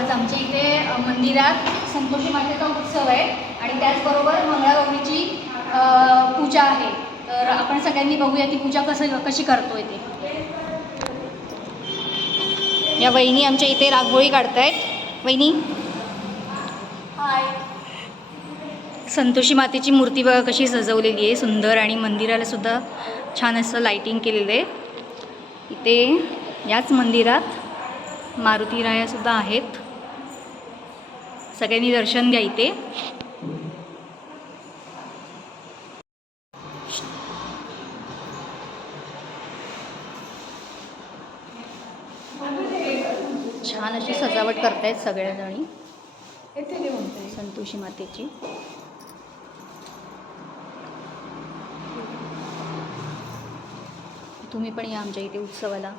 आज आमच्या इथे मंदिरात संतोषी मातेचा उत्सव आहे आणि त्याचबरोबर मंगळागौरीची पूजा आहे. तर आपण सगळ्यांनी बघूया ती पूजा कशी करतोय ते. या वहिनी आमच्या इथे रांगोळी काढतायत. वहिनी हाय. संतोषी मातेची मूर्ती बघा कशी सजवलेली आहे, सुंदर, आणि मंदिराला सुद्धा छान असं लाईटिंग केलेलं आहे. इथे याच मंदिरात मारुती राया सुद्धा आहेत. सगळ्यांनी दर्शन घ्या इथे. छान अशी सजावट करतायत सगळ्याजणी संतोषी मातेची. तुम्ही पण या आमच्या इथे उत्सवाला.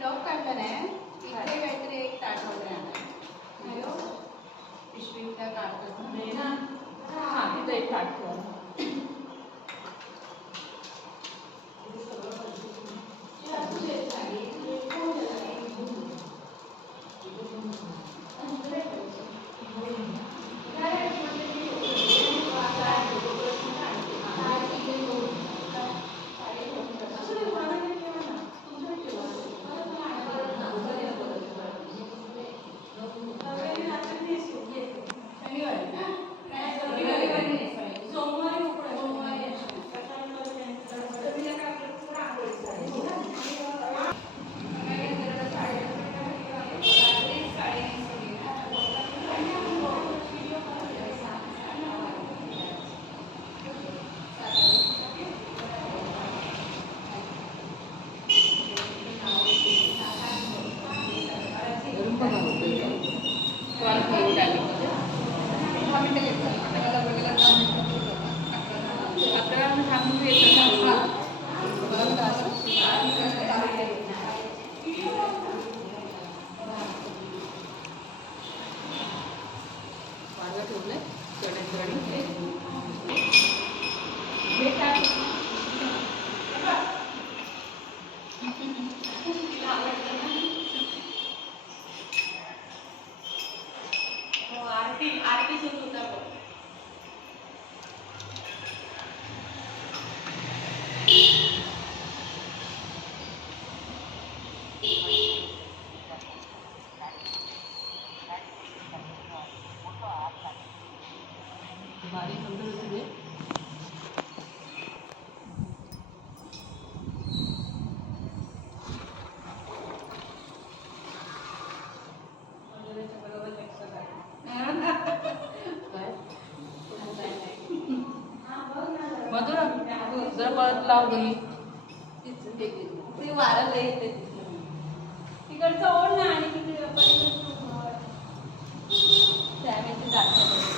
टॉप काढला नाही इथे काहीतरी एक ताट वगैरे आणलं पिशवी त्या काढतात ना तिथं एक ताट आरती सुरू होता मधुरा जर परत लाव गई ती वारं लई येते तिकडचं ओढ ना आणि तिथे त्यावेळी जात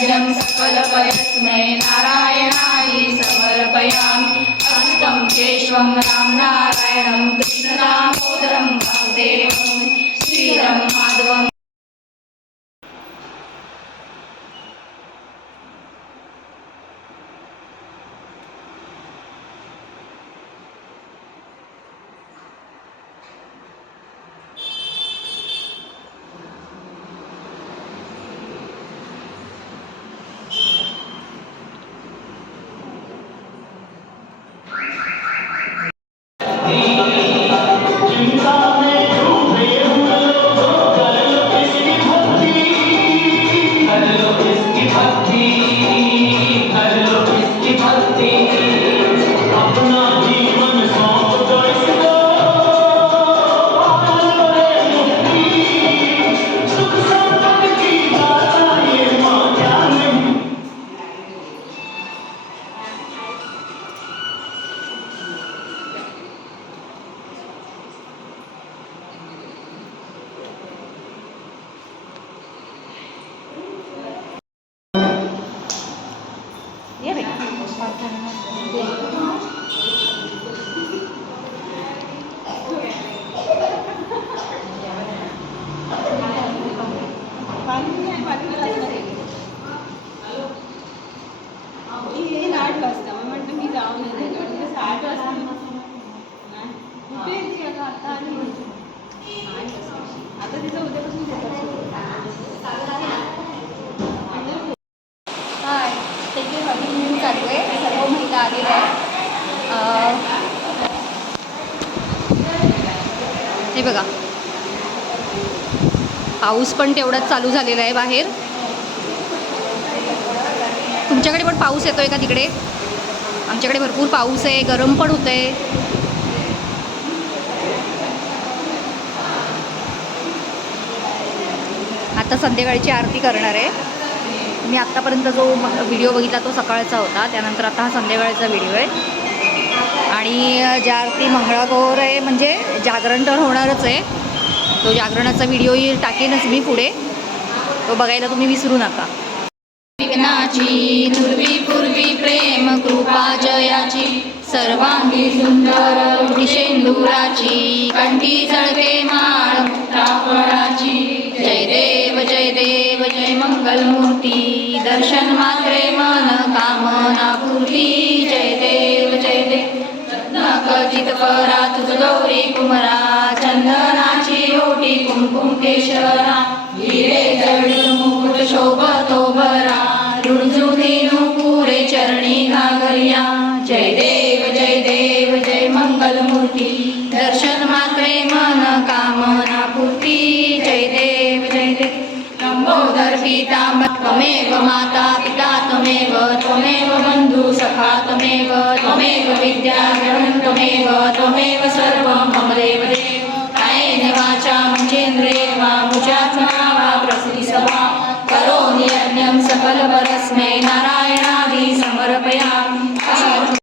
यज्ञं सकलपरस्मै नारायणाय समर्पयामि। अच्युतं केशवं राम नारायणं कृष्णदामोदरं वासुदेवं श्रीरं माधवं। चालू आहे, सर्व महिला आलेल्या आहेत. हे बघा, पाऊस पण तेवढाच चालू झालेला आहे बाहेर. तुमच्याकडे पण पाऊस येतोय का तिकडे? आमच्याकडे भरपूर पाऊस आहे, गरम पण होतंय. आता संध्याकाळची आरती करणार आहे मी. आत्तापर्यंत जो व्हिडिओ बघितला तो सकाळचा होता, त्यानंतर आता हा संध्याकाळचा व्हिडिओ आहे. आणि ज्या आरती मंगळागौर आहे म्हणजे जागरण तर होणारच आहे, तो जागरणाचा व्हिडिओही टाकेनच मी पुढे, तो बघायला तुम्ही विसरू नका. विघ्नाची दुर्वी पूर्वी प्रेम कृपा जयाची, सर्वांगी सुंदर विशेंदुराची, कंठी झळके माळ मुक्ताफळाची. जय देव जय देव जय मंगलमूर्ती, दर्शन मात्रे मन कामना पूर्ती. जय देव जय देव नखचित परा तुझ गौरी कुमरा, चंदनाची ओटी कुंकुम केशरा, हिरे जडित मुकुट शोभतो भरा, रुणझुनी नुपुरे चरणी घागरिया. जय देव जय मंगलमूर्ती, दर्शन मात्रे मन कामना पूर्ती. जय देव लंबोदर पीतांबर त्वमेव माता पिता त्वमेव, त्वमेव बंधु सखा त्वमेव, त्वमेव विद्या गणं त्वमेव, त्वमेव सर्वं मम देव देव. कायेन वाचा मनसेन्द्रिये वा बुद्ध्यात्मना वा प्रकृती सवा, करोमि यज्ञं सकलपरस्मै नारायणादि समर्पयामि.